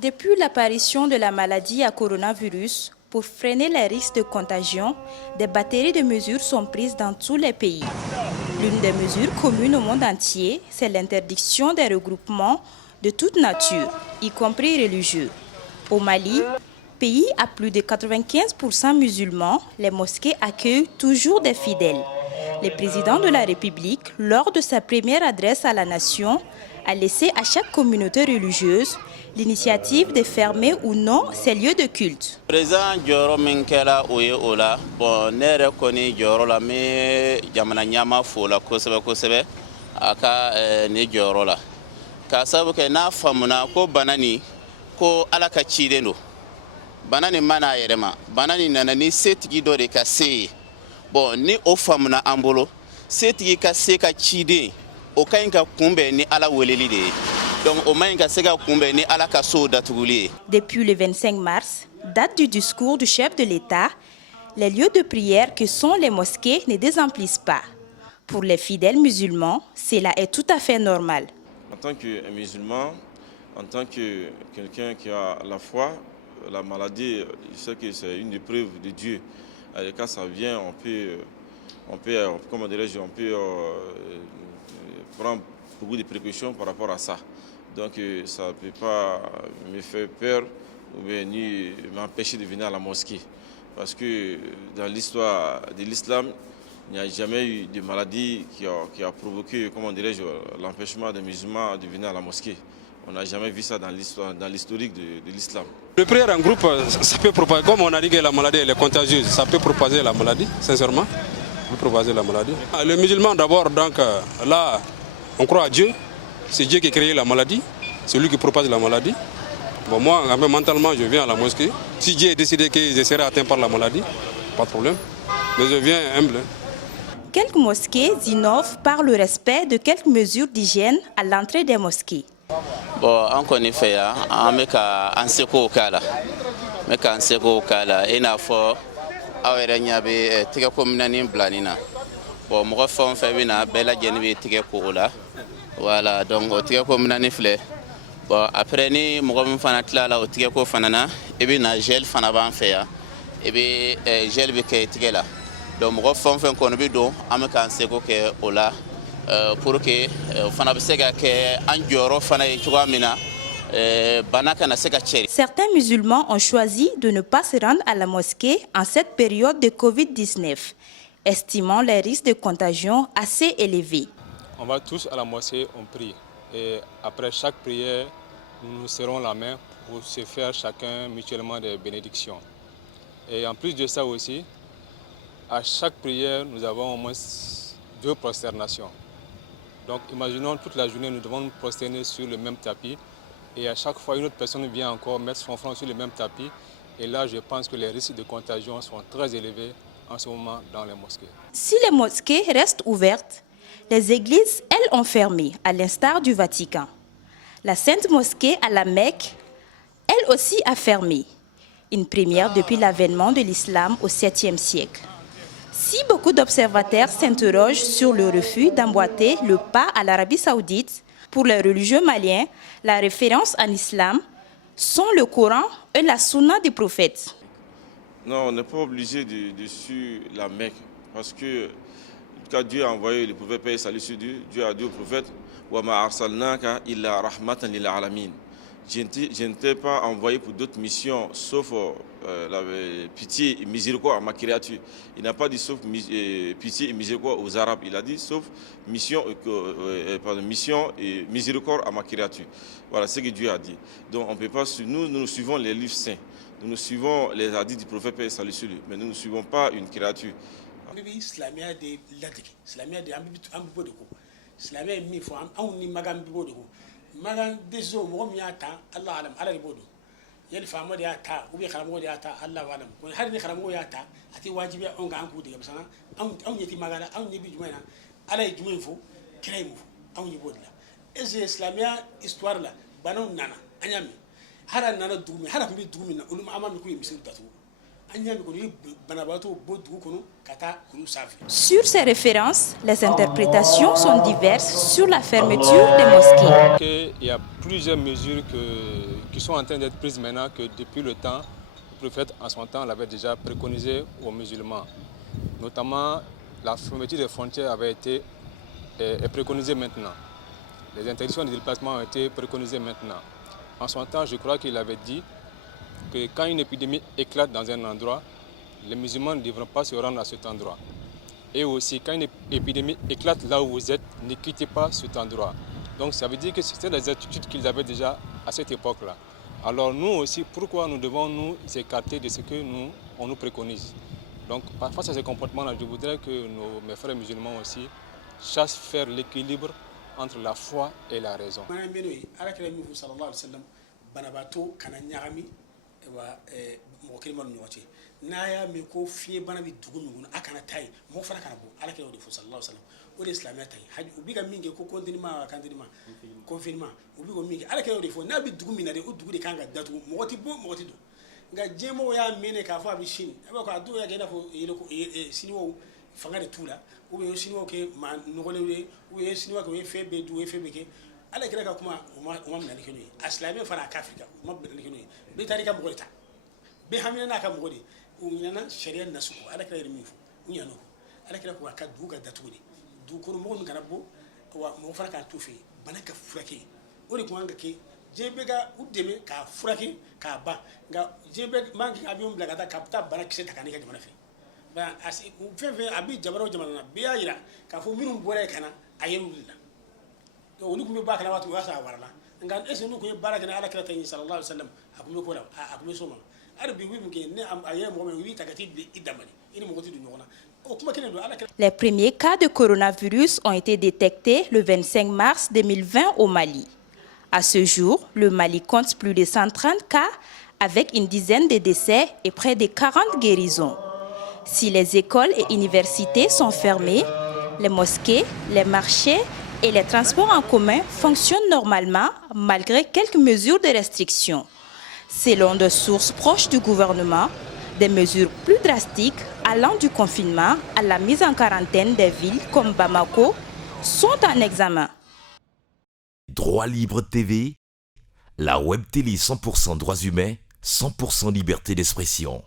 Depuis l'apparition de la maladie à coronavirus, pour freiner les risques de contagion, des batteries de mesures sont prises dans tous les pays. L'une des mesures communes au monde entier, c'est l'interdiction des regroupements de toute nature, y compris religieux. Au Mali, pays à plus de 95% musulmans, les mosquées accueillent toujours des fidèles. Le président de la République, lors de sa première adresse à la nation, a laissé à chaque communauté religieuse l'initiative de fermer ou non ses lieux de culte. Président Joro Minkela Oye Ola, bon, nere koni Joro la me jamana nyama fola kosebe aka ni Joro la. Ka sabu ke na famuna ko banani ko alaka chideno. Banani mana yerema, banani nana ni setigi do de ka se. Bon, ni o famuna ambolo, setigi ka se ka chide, o kainka kumbe ni ala weleli de. Depuis le 25 mars, date du discours du chef de l'État, les lieux de prière que sont les mosquées ne désemplissent pas. Pour les fidèles musulmans, cela est tout à fait normal. En tant que musulman, en tant que quelqu'un qui a la foi, la maladie, je sais que c'est une épreuve de Dieu. Et quand ça vient, on peut prendre beaucoup de précautions par rapport à ça. Donc ça ne peut pas me faire peur ou bien ni m'empêcher de venir à la mosquée. Parce que dans l'histoire de l'islam, il n'y a jamais eu de maladie qui a provoqué, comment dirais-je, l'empêchement des musulmans de venir à la mosquée. On n'a jamais vu ça dans l'histoire, dans l'historique de l'islam. Le prière en groupe, ça peut propager, comme on a dit que la maladie elle est contagieuse, ça peut propager la maladie, sincèrement. Ça peut propager la maladie. Les musulmans d'abord, donc là, on croit à Dieu. C'est Dieu qui a créé la maladie, c'est lui qui propage la maladie. Bon, moi, mentalement, je viens à la mosquée. Si Dieu a décidé que je serai atteint par la maladie, pas de problème. Mais je viens humble. Quelques mosquées innovent par le respect de quelques mesures d'hygiène à l'entrée des mosquées. Bon, on connaît fait, on met un secours au cas là. Mais quand secours au cas là, il a fait, il y avait des communautés blanines. Bon, moi, je fais une belle génération de cours là. Voilà, donc au tigé ko minani filɛ bon après ni mɔgɔ min fana tila la o tigé ko fana na i bɛ na gel fana b'an fɛ yan i bɛ gel bɛ kɛ tigɛ la donc mɔgɔ fɛn o fɛn kɔni bɛ don an bɛ k'an seko kɛ o la pour que o fana bɛ se ka kɛ an jɔyɔrɔ fana ye cogoya min na bana kana se ka cɛri. Certains musulmans ont choisi de ne pas se rendre à la mosquée en cette période de Covid-19, estimant les risques de contagion assez élevés. On va tous à la mosquée, on prie. Et après chaque prière, nous nous serrons la main pour se faire chacun mutuellement des bénédictions. Et en plus de ça aussi, à chaque prière, nous avons au moins 2 prosternations. Donc imaginons toute la journée, nous devons nous prosterner sur le même tapis. Et à chaque fois, une autre personne vient encore mettre son front sur le même tapis. Et là, je pense que les risques de contagion sont très élevés en ce moment dans les mosquées. Si les mosquées restent ouvertes, les églises, elles, ont fermé, à l'instar du Vatican. La Sainte Mosquée à la Mecque, elle aussi a fermé. Une première depuis l'avènement de l'islam au 7e siècle. Si beaucoup d'observateurs s'interrogent sur le refus d'emboîter le pas à l'Arabie saoudite, pour les religieux maliens, la référence en islam sont le Coran et la Sunna du prophète. Non, on n'est pas obligé de suivre la Mecque parce que quand Dieu a envoyé le prophète, paix et salut sur Dieu, Dieu a dit au prophète wa ma arsalnaka illa rahmatan lil alamin. Je ne t'ai pas envoyé pour d'autres missions sauf la pitié et miséricorde à ma créature. Il n'a pas dit sauf pitié et miséricorde aux Arabes. Il a dit sauf mission et miséricorde à ma créature. Voilà ce que Dieu a dit. Donc on peut pas nous suivons les livres saints. Nous suivons les hadiths du prophète paix et salut sur lui, mais nous ne suivons pas une créature. Silamɛya de ladege silamɛya de an bɛ bɔ de ko silamɛya ye min fɔ anw ni magan bɛ bɔ de ko magan décision mɔgɔ min y'a ta ala alam ala de b'o dɔn yali faama de y'a ta ou bien karamɔgɔ de y'a ta ala alam ko hali ni karamɔgɔ y'a ta a tɛ wajibiya anw kan an k'u dege parce que anw ɲɛ tɛ magan na anw ɲɛ bɛ jumɛn na ala ye jumɛn fɔ kira ye mun fɔ anw ɲɛ b'o de la est ce que silamɛya histoire la banaw nana an y'a mɛn hali a nana dugu min hali a tun bɛ dugu min na olu an m'a mɛn k'u ye misiri datugu Sur ces références, les interprétations sont diverses sur la fermeture des mosquées. Il y a plusieurs mesures qui sont en train d'être prises maintenant que depuis le temps, le prophète en son temps l'avait déjà préconisé aux musulmans. Notamment, la fermeture des frontières avait été préconisée maintenant. Les interdictions de déplacement ont été préconisées maintenant. En son temps, je crois qu'il avait dit que quand une épidémie éclate dans un endroit, les musulmans ne devront pas se rendre à cet endroit. Et aussi, quand une épidémie éclate là où vous êtes, ne quittez pas cet endroit. Donc ça veut dire que c'était des attitudes qu'ils avaient déjà à cette époque-là. Alors nous aussi, pourquoi nous devons nous écarter de ce que on nous préconise? Donc face à ces comportements-là, je voudrais que mes frères musulmans aussi sachent faire l'équilibre entre la foi et la raison. n'a y'a mɛn ko fiɲɛ bana bɛ dugu min kɔnɔ a kana taa yen mɔgɔ fana kana bɔ ala kɛra o de fɔ sallallahu alaihi wasallam o de ye silamɛya ta ye haji u bɛ ka min kɛ ko confinement confinement u bɛ ka min kɛ ala kɛra o de fɔ n'a bɛ dugu min na de o dugu de kan ka datugu mɔgɔ tɛ bɔ mɔgɔ tɛ don nka diɲɛmɔgɔ y'a mɛn k'a fɔ a bɛ sini a b'a fɔ a dɔw y'a kɛ i n'a fɔ siniwaw fanga de t'u la ou bien siniwaw kɛ maa nɔgɔlenw ye ou bien siniwaw kɛ o ye fɛn bɛɛ dun o ye fɛn bɛɛ kɛ ala kɛra ka kuma o ma minɛli kɛ n'o ye a silamɛ fana a kafiri o ma minɛli kɛ n'o ye bɛɛ taara i ka mɔgɔ de ta bɛɛ hamina n'a ka mɔgɔ de u ɲana sariya nasugu ala kɛra yɛrɛ min fɔ u ɲana o ala kɛra ko a ka dugu ka datugu de dugukɔnɔ mɔgɔ min kana bɔ wa mɔgɔ fana k'a to fɛ bana ka furakɛ o de kun kan ka kɛ diɲɛ bɛɛ ka u dɛmɛ k'a furakɛ k'a ban nka diɲɛ bɛɛ man kɛ avion bila ka taa ka taa bana kisɛ ta ka n'i ka jamana fɛ fɛn fɛn a bɛ jamana o jamana na bɛɛ y'a jira k'a fɔ minnu bɔra yen ka na a ye olu la donc olu tun bɛ ba kala waati o y'a sɔrɔ a warala nka est ce que n'u tun ye baara kɛ ni ala kɛra ta ɲɛ sallallahu alaihi wa sallam a tun bɛ ko la a tun bɛ s'o ma. Les premiers cas de coronavirus ont été détectés le 25 mars 2020 au Mali. À ce jour, le Mali compte plus de 130 cas avec une dizaine de décès et près de 40 guérisons. Si les écoles et universités sont fermées, les mosquées, les marchés et les transports en commun fonctionnent normalement malgré quelques mesures de restriction. Selon des sources proches du gouvernement, des mesures plus drastiques allant du confinement à la mise en quarantaine des villes comme Bamako sont en examen. Droit Libre TV, la web télé 100% droits humains, 100% liberté d'expression.